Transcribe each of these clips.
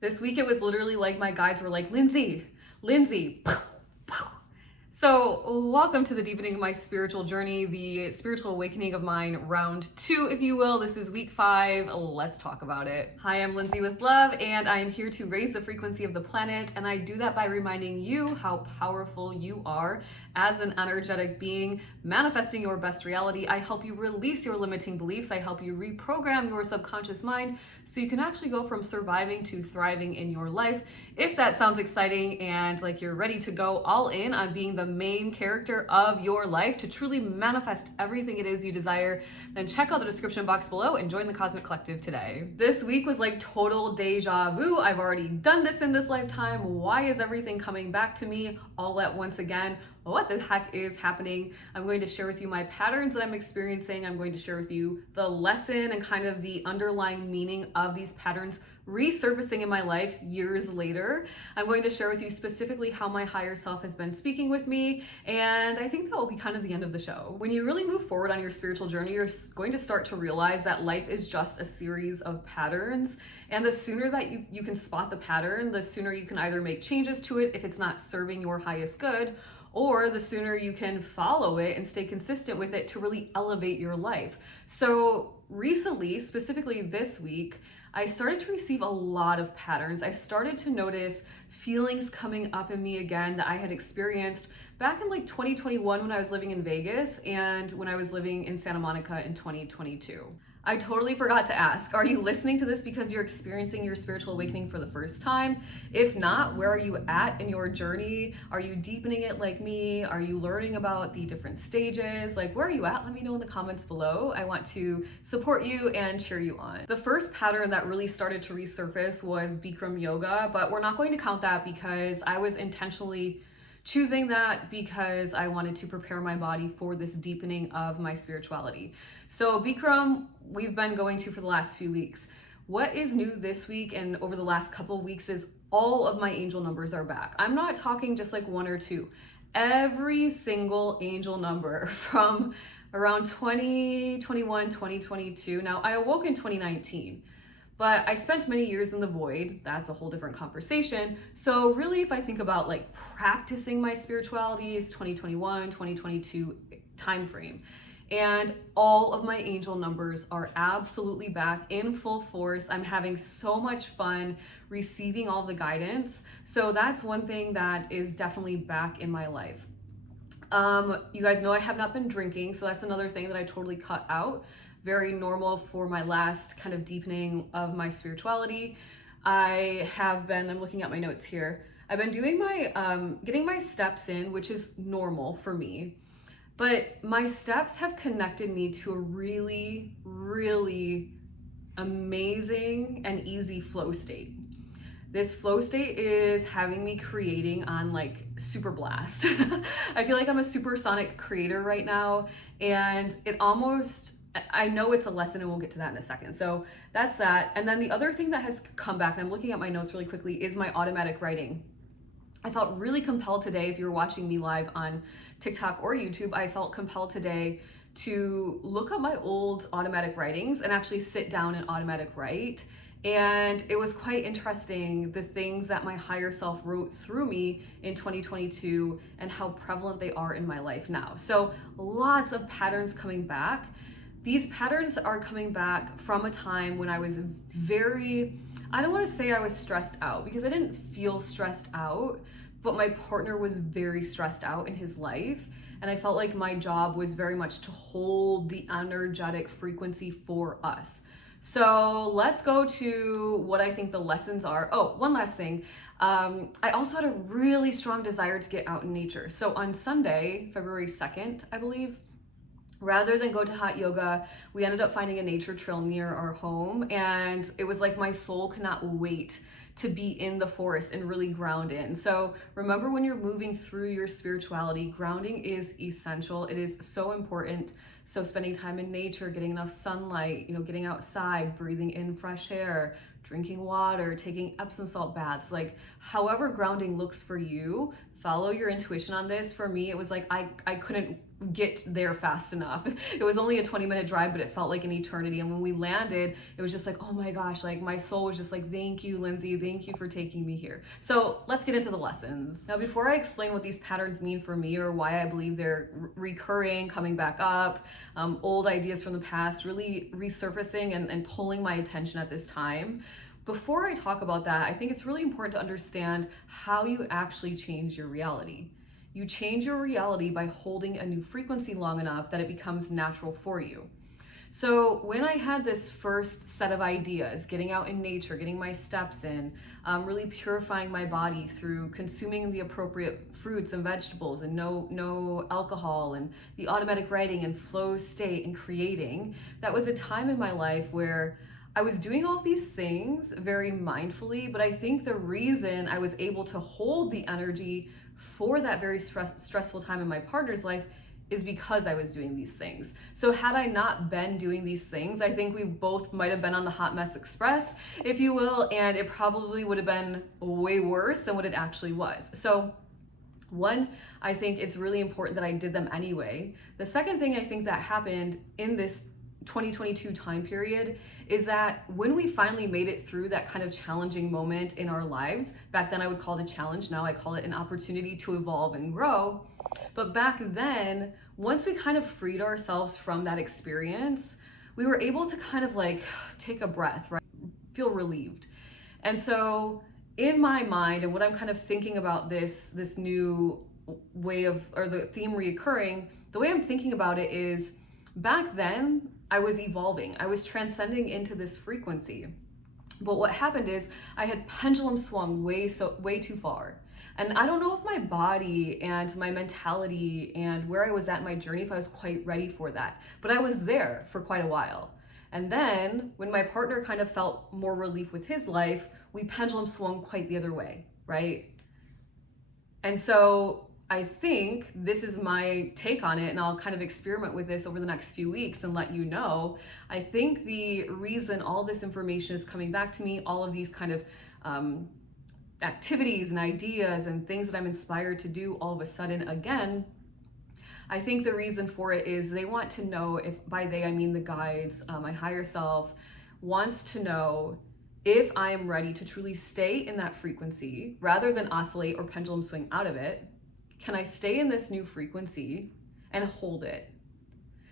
This week it was literally like my guides were like, Lindsay. So, welcome to the deepening of my spiritual journey, the spiritual awakening of mine, round 2, if you will. This is week 5. Let's talk about it. Hi, I'm Lindsay with Love, and I am here to raise the frequency of the planet. And I do that by reminding you how powerful you are as an energetic being, manifesting your best reality. I help you release your limiting beliefs. I help you reprogram your subconscious mind so you can actually go from surviving to thriving in your life. If that sounds exciting and like you're ready to go all in on being the main character of your life to truly manifest everything it is you desire, then check out the description box below and join the Cosmic Collective today. This week was like total deja vu. I've already done this in this lifetime. Why is everything coming back to me all at once again? What the heck is happening? I'm going to share with you my patterns that I'm experiencing. I'm going to share with you the lesson and kind of the underlying meaning of these patterns resurfacing in my life years later. I'm going to share with you specifically how my higher self has been speaking with me, and I think that will be kind of the end of the show. When you really move forward on your spiritual journey, you're going to start to realize that life is just a series of patterns, and the sooner that you can spot the pattern, the sooner you can either make changes to it if it's not serving your highest good, or the sooner you can follow it and stay consistent with it to really elevate your life. So recently, specifically this week, I started to receive a lot of patterns. I started to notice feelings coming up in me again that I had experienced back in like 2021 when I was living in Vegas and when I was living in Santa Monica in 2022. I totally forgot to ask, are you listening to this because you're experiencing your spiritual awakening for the first time? If not, where are you at in your journey? Are you deepening it like me? Are you learning about the different stages? Like, where are you at? Let me know in the comments below. I want to support you and cheer you on. The first pattern that really started to resurface was Bikram yoga, but we're not going to count that because I was intentionally choosing that because I wanted to prepare my body for this deepening of my spirituality. So Bikram, we've been going to for the last few weeks. What is new this week and over the last couple of weeks is all of my angel numbers are back. I'm not talking just like 1 or 2. Every single angel number from around 2021, 2022. Now, I awoke in 2019. But I spent many years in the void. That's a whole different conversation. So really, if I think about like practicing my spirituality, it's 2021, 2022 timeframe. And all of my angel numbers are absolutely back in full force. I'm having so much fun receiving all the guidance. So that's one thing that is definitely back in my life. You guys know I have not been drinking, so that's another thing that I totally cut out. Very normal for my last kind of deepening of my spirituality. I'm looking at my notes here. I've been doing my, getting my steps in, which is normal for me. But my steps have connected me to a really, really amazing and easy flow state. This flow state is having me creating on like super blast. I feel like I'm a supersonic creator right now, and I know it's a lesson, and we'll get to that in a second. So that's that. And then the other thing that has come back, and I'm looking at my notes really quickly, is my automatic writing. I felt really compelled today, if you're watching me live on TikTok or YouTube, I felt compelled today to look up my old automatic writings and actually sit down and automatic write. And it was quite interesting, the things that my higher self wrote through me in 2022 and how prevalent they are in my life now. So lots of patterns coming back. These patterns are coming back from a time when I was I don't want to say I was stressed out because I didn't feel stressed out, but my partner was very stressed out in his life. And I felt like my job was very much to hold the energetic frequency for us. So let's go to what I think the lessons are. Oh, one last thing. I also had a really strong desire to get out in nature. So on Sunday, February 2nd, I believe, rather than go to hot yoga, we ended up finding a nature trail near our home. And it was like my soul could not wait to be in the forest and really ground in. So remember, when you're moving through your spirituality, grounding is essential. It is so important. So spending time in nature, getting enough sunlight, getting outside, breathing in fresh air, drinking water, taking Epsom salt baths, like however grounding looks for you, follow your intuition on this. For me, it was like I couldn't get there fast enough. It was only a 20-minute drive, but it felt like an eternity. And when we landed, it was just like, oh my gosh, like my soul was just like, thank you, Lindsay, thank you for taking me here. So let's get into the lessons. Now, before I explain what these patterns mean for me or why I believe they're recurring, coming back up, old ideas from the past, really resurfacing and pulling my attention at this time, before I talk about that, I think it's really important to understand how you actually change your reality. You change your reality by holding a new frequency long enough that it becomes natural for you. So when I had this first set of ideas, getting out in nature, getting my steps in, really purifying my body through consuming the appropriate fruits and vegetables and no alcohol and the automatic writing and flow state and creating, that was a time in my life where I was doing all of these things very mindfully, but I think the reason I was able to hold the energy for that very stressful time in my partner's life is because I was doing these things. So had I not been doing these things, I think we both might have been on the hot mess express, if you will, and it probably would have been way worse than what it actually was. So one, I think it's really important that I did them anyway. The second thing I think that happened in this 2022 time period is that when we finally made it through that kind of challenging moment in our lives, back then I would call it a challenge, now I call it an opportunity to evolve and grow. But back then, once we kind of freed ourselves from that experience, we were able to kind of like take a breath, right? Feel relieved. And so in my mind, and what I'm kind of thinking about this new way of, or the theme reoccurring, the way I'm thinking about it is, back then, I was evolving. I was transcending into this frequency. But what happened is I had pendulum swung way too far. And I don't know if my body and my mentality and where I was at in my journey, if I was quite ready for that. But I was there for quite a while. And then when my partner kind of felt more relief with his life, we pendulum swung quite the other way, right? And so I think this is my take on it, and I'll kind of experiment with this over the next few weeks and let you know. I think the reason all this information is coming back to me, all of these kind of activities and ideas and things that I'm inspired to do all of a sudden again, I think the reason for it is they want to know, if by they I mean the guides, my higher self wants to know if I am ready to truly stay in that frequency rather than oscillate or pendulum swing out of it. Can I stay in this new frequency and hold it?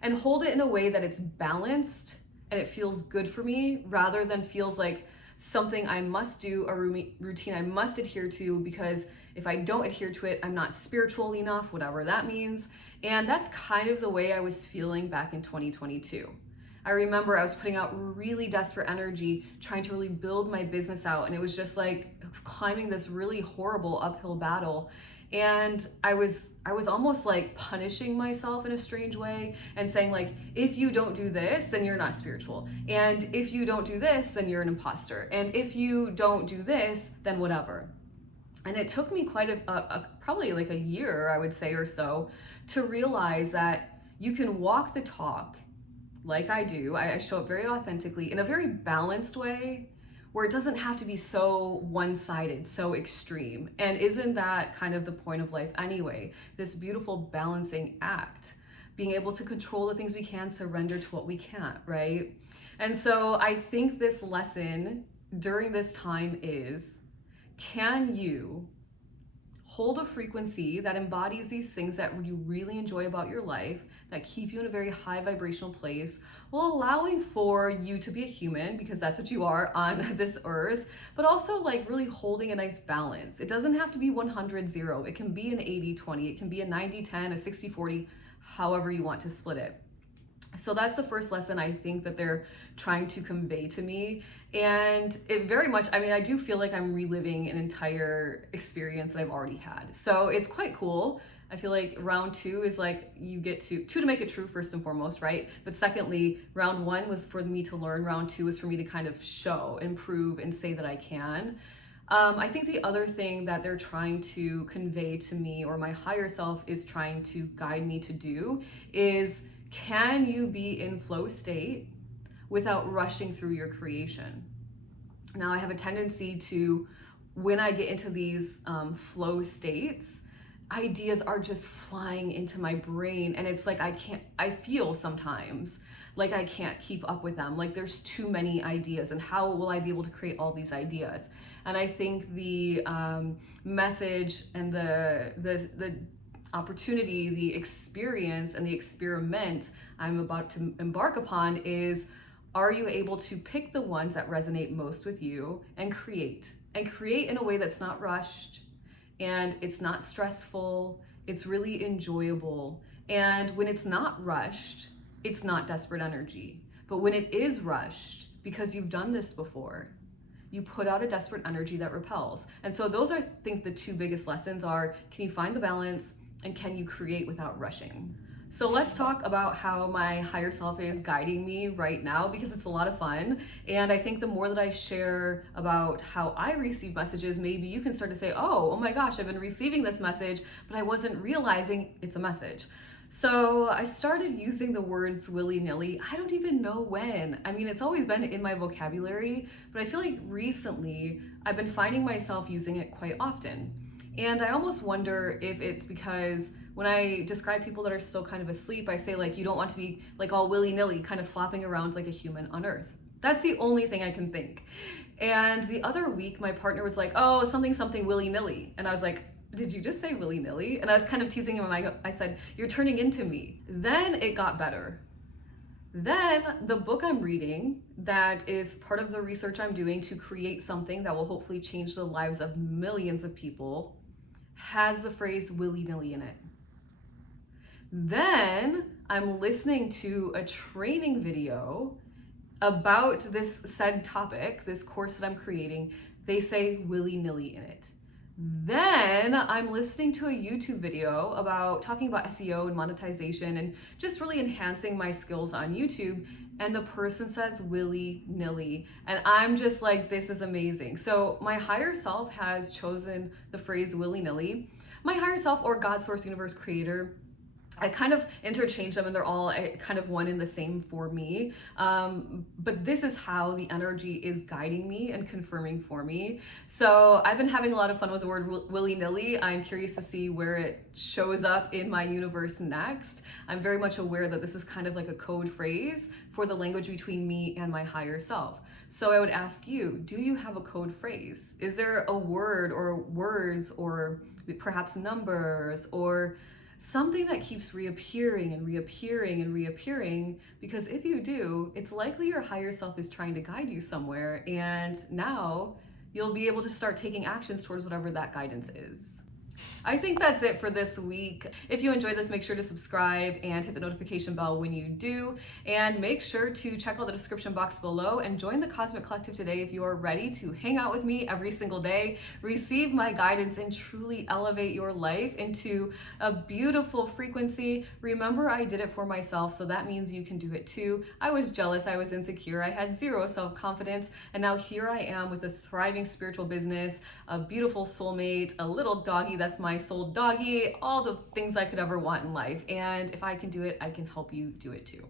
And hold it in a way that it's balanced and it feels good for me rather than feels like something I must do, a routine I must adhere to, because if I don't adhere to it, I'm not spiritual enough, whatever that means. And that's kind of the way I was feeling back in 2022. I remember I was putting out really desperate energy, trying to really build my business out. And it was just like climbing this really horrible uphill battle. And I was almost like punishing myself in a strange way and saying like, if you don't do this, then you're not spiritual. And if you don't do this, then you're an imposter. And if you don't do this, then whatever. And it took me quite probably like a year, I would say, or so, to realize that you can walk the talk like I do. I show up very authentically in a very balanced way, where it doesn't have to be so one-sided, so extreme. And isn't that kind of the point of life anyway? This beautiful balancing act, being able to control the things we can, surrender to what we can't, right? And so I think this lesson during this time is, can you hold a frequency that embodies these things that you really enjoy about your life, that keep you in a very high vibrational place, while allowing for you to be a human, because that's what you are on this earth, but also like really holding a nice balance. It doesn't have to be 100-0. It can be an 80-20. It can be a 90-10, a 60-40, however you want to split it. So that's the first lesson I think that they're trying to convey to me. And it very much, I mean, I do feel like I'm reliving an entire experience that I've already had. So it's quite cool. I feel like round two is like, you get to make it true first and foremost, right? But secondly, round one was for me to learn. Round two is for me to kind of show, improve, and say that I can. I think the other thing that they're trying to convey to me, or my higher self is trying to guide me to do, is, can you be in flow state without rushing through your creation? Now, I have a tendency to, when I get into these flow states, ideas are just flying into my brain, and it's like I feel sometimes like I can't keep up with them. Like there's too many ideas, and how will I be able to create all these ideas? And I think the message and the opportunity, the experience, and the experiment I'm about to embark upon is, are you able to pick the ones that resonate most with you and create in a way that's not rushed, and it's not stressful, it's really enjoyable. And when it's not rushed, it's not desperate energy. But when it is rushed, because you've done this before, you put out a desperate energy that repels. And so those are, I think, the two biggest lessons are, can you find the balance, and can you create without rushing? So let's talk about how my higher self is guiding me right now, because it's a lot of fun. And I think the more that I share about how I receive messages, maybe you can start to say, oh my gosh, I've been receiving this message, but I wasn't realizing it's a message. So I started using the words willy-nilly. I don't even know when. I mean, it's always been in my vocabulary, but I feel like recently I've been finding myself using it quite often. And I almost wonder if it's because when I describe people that are still kind of asleep, I say, like, you don't want to be like all willy-nilly kind of flopping around like a human on earth. That's the only thing I can think. And the other week my partner was like, oh, something willy-nilly. And I was like, did you just say willy-nilly? And I was kind of teasing him, and I said, you're turning into me. Then it got better. Then the book I'm reading, that is part of the research I'm doing to create something that will hopefully change the lives of millions of people, has the phrase willy-nilly in it. Then I'm listening to a training video about this said topic, this course that I'm creating. They say willy-nilly in it. Then I'm listening to a YouTube video about talking about SEO and monetization and just really enhancing my skills on YouTube. And the person says willy-nilly. And I'm just like, this is amazing. So my higher self has chosen the phrase willy-nilly. My higher self, or God, Source, Universe, Creator, I kind of interchange them, and they're all kind of one and the same for me. But this is how the energy is guiding me and confirming for me. So I've been having a lot of fun with the word willy-nilly. I'm curious to see where it shows up in my universe next. I'm very much aware that this is kind of like a code phrase for the language between me and my higher self. So I would ask you, do you have a code phrase? Is there a word or words or perhaps numbers or something that keeps reappearing and reappearing and reappearing? Because if you do, it's likely your higher self is trying to guide you somewhere, and now you'll be able to start taking actions towards whatever that guidance is. I think that's it for this week. If you enjoyed this, make sure to subscribe and hit the notification bell when you do. And make sure to check out the description box below and join the Cosmic Collective today if you are ready to hang out with me every single day, receive my guidance, and truly elevate your life into a beautiful frequency. Remember, I did it for myself, so that means you can do it too. I was jealous, I was insecure, I had zero self-confidence, and now here I am with a thriving spiritual business, a beautiful soulmate, a little doggy that's my soul doggy, all the things I could ever want in life. And if I can do it, I can help you do it too.